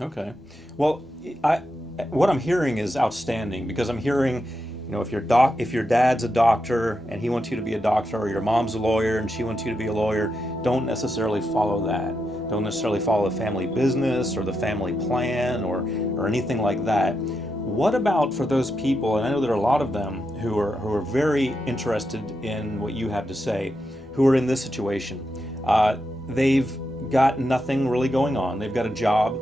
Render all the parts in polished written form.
Okay. Well, I what I'm hearing is outstanding because I'm hearing, if your dad's a doctor and he wants you to be a doctor, or your mom's a lawyer and she wants you to be a lawyer, don't necessarily follow that. Don't necessarily follow the family business or the family plan or anything like that. What about for those people, and I know there are a lot of them who are very interested in what you have to say, who are in this situation. They've got nothing really going on. They've got a job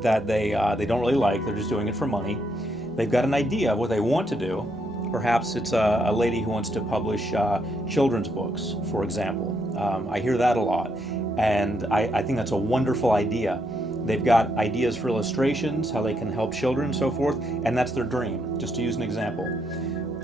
that they don't really like. They're just doing it for money. They've got an idea of what they want to do. Perhaps it's a lady who wants to publish children's books, for example. I hear that a lot, and I think that's a wonderful idea. They've got ideas for illustrations, how they can help children, and so forth, and that's their dream. Just to use an example.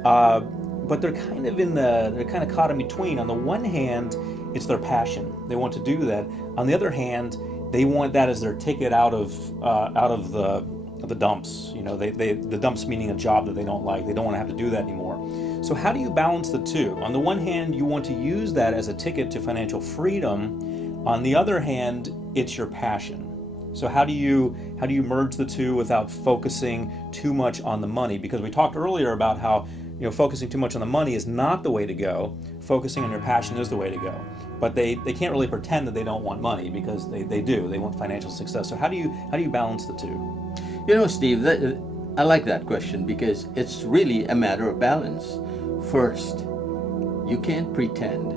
But they're kind of caught in between. On the one hand, it's their passion. They want to do that. On the other hand, they want that as their ticket out of the dumps. The dumps meaning a job that they don't like. They don't want to have to do that anymore. So how do you balance the two? On the one hand, you want to use that as a ticket to financial freedom. On the other hand, it's your passion. So how do you merge the two without focusing too much on the money? Because we talked earlier about how focusing too much on the money is not the way to go. Focusing on your passion is the way to go. But they can't really pretend that they don't want money, because they do. They want financial success. So how do you balance the two? Steve, I like that question because it's really a matter of balance. First, you can't pretend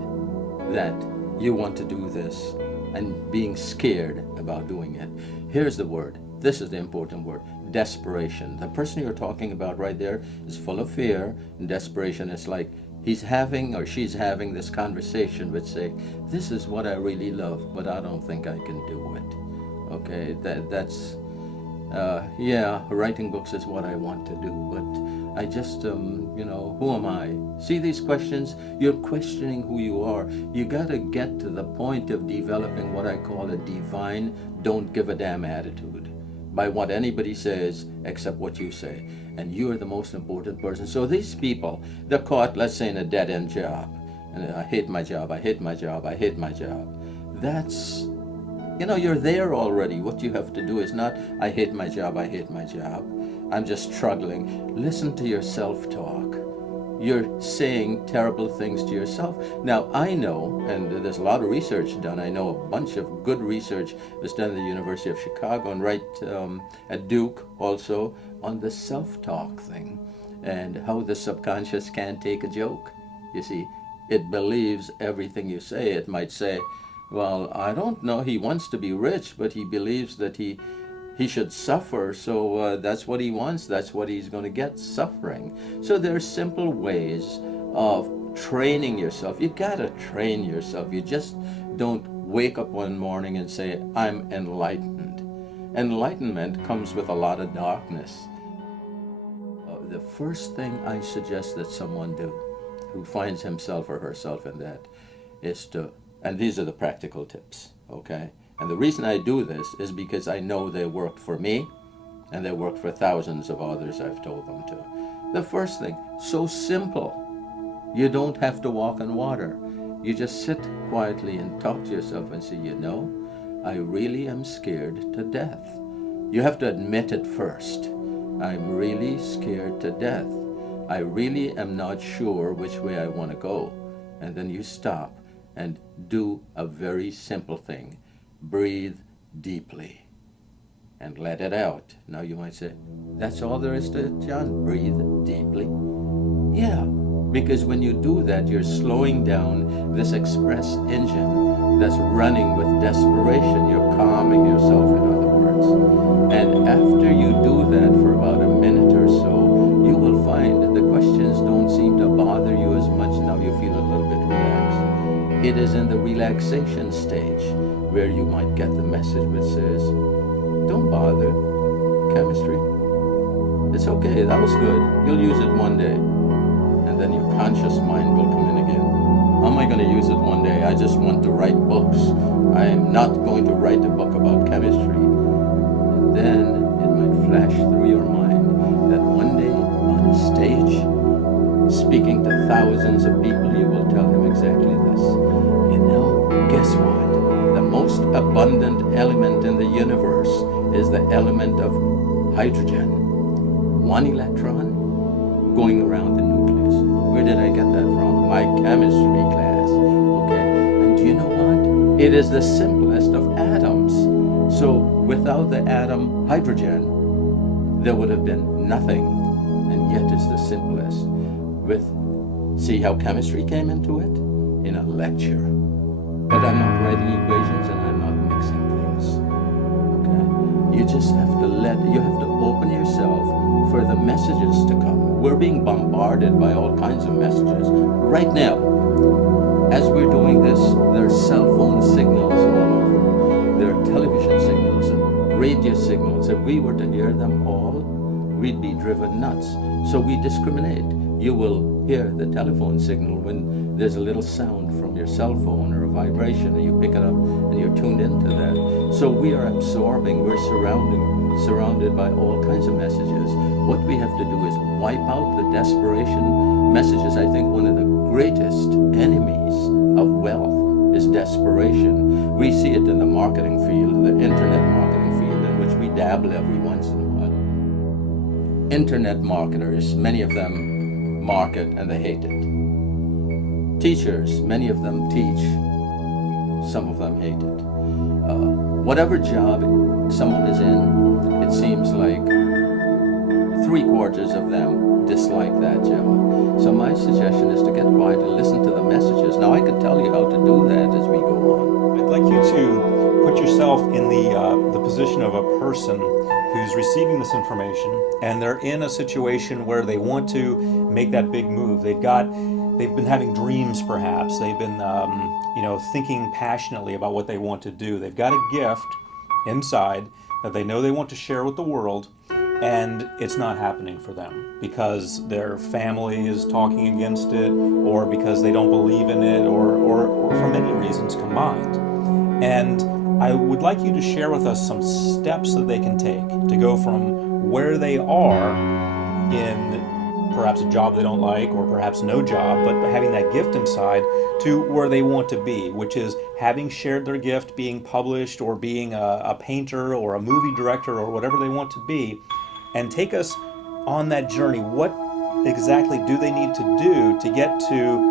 that you want to do this and being scared about doing it. Here's the word. This is the important word. Desperation. The person you're talking about right there is full of fear and desperation. It's like he's having or she's having this conversation which say, this is what I really love, but I don't think I can do it. Okay, that's writing books is what I want to do, but I just, who am I? See these questions? You're questioning who you are. You got to get to the point of developing what I call a divine don't give a damn attitude by what anybody says except what you say. And you're the most important person. So these people, they're caught, let's say, in a dead-end job. And I hate my job, I hate my job, I hate my job. That's, you're there already. What you have to do is not, I hate my job, I hate my job. I'm just struggling. Listen to your self-talk. You're saying terrible things to yourself. Now, I know, and there's a lot of research done, I know a bunch of good research that's done at the University of Chicago and right at Duke also on the self-talk thing and how the subconscious can't take a joke. You see, it believes everything you say. It might say, well, I don't know, he wants to be rich, but he believes that he should suffer, so that's what he wants, that's what he's going to get, suffering. So there are simple ways of training yourself. You got to train yourself. You just don't wake up one morning and say, I'm enlightened. Enlightenment comes with a lot of darkness. The first thing I suggest that someone do who finds himself or herself in that is to, and these are the practical tips, okay? And the reason I do this is because I know they worked for me and they worked for thousands of others I've told them to. The first thing, so simple. You don't have to walk on water. You just sit quietly and talk to yourself and say, I really am scared to death. You have to admit it first. I'm really scared to death. I really am not sure which way I want to go. And then you stop and do a very simple thing. Breathe deeply and let it out. Now you might say, that's all there is to it, John? Breathe deeply? Yeah, because when you do that, you're slowing down this express engine that's running with desperation. You're calming yourself, in other words. And after you do that for about a minute or so, you will find the questions don't seem to bother you as much. Now you feel a little bit relaxed. It is in the relaxation stage where you might get the message which says, don't bother, chemistry. It's okay, that was good. You'll use it one day. And then your conscious mind will come in again. How am I going to use it one day? I just want to write books. I am not going to write a book about chemistry. And then it might flash through your mind that one day on a stage, speaking to thousands of people, you will tell him exactly this. Guess what? The most abundant element in the universe is the element of hydrogen. One electron going around the nucleus. Where did I get that from? My chemistry class. Okay. And do you know what? It is the simplest of atoms. So without the atom hydrogen, there would have been nothing. And yet it's the simplest. See how chemistry came into it? In a lecture. But I'm not writing equations and I'm not mixing things. Okay? You just have to open yourself for the messages to come. We're being bombarded by all kinds of messages. Right now, as we're doing this, there are cell phone signals all over. There are television signals and radio signals. If we were to hear them all, we'd be driven nuts. So we discriminate. You will hear the telephone signal when there's a little sound from your cell phone or a vibration, and you pick it up and you're tuned into that. So we are absorbing, we're surrounded by all kinds of messages. What we have to do is wipe out the desperation messages. I think one of the greatest enemies of wealth is desperation. We see it in the marketing field, the internet marketing field, in which we dabble every once in a while. Internet marketers, many of them market and they hate it. Teachers, many of them teach, some of them hate it. Whatever job someone is in, it seems like 3/4 of them dislike that job. So my suggestion is to get quiet and listen to the messages. Now I could tell you how to do that as we go on. I'd like you to put yourself in the position of a person who's receiving this information, and they're in a situation where they want to make that big move. They've been having dreams, perhaps. They've been, thinking passionately about what they want to do. They've got a gift inside that they know they want to share with the world, and it's not happening for them because their family is talking against it, or because they don't believe in it, or for many reasons combined. And I would like you to share with us some steps that they can take to go from where they are in perhaps a job they don't like, or perhaps no job, but having that gift inside, to where they want to be, which is having shared their gift, being published, or being a painter or a movie director or whatever they want to be. And take us on that journey. What exactly do they need to do to get to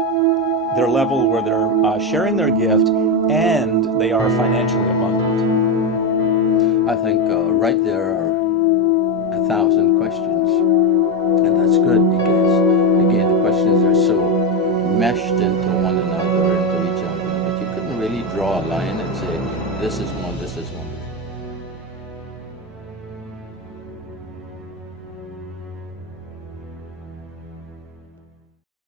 their level where they're sharing their gift and they are financially abundant? I think right there are 1,000 questions. And that's good because, again, the questions are so meshed into one another, into each other, that you couldn't really draw a line and say, this is one, this is one.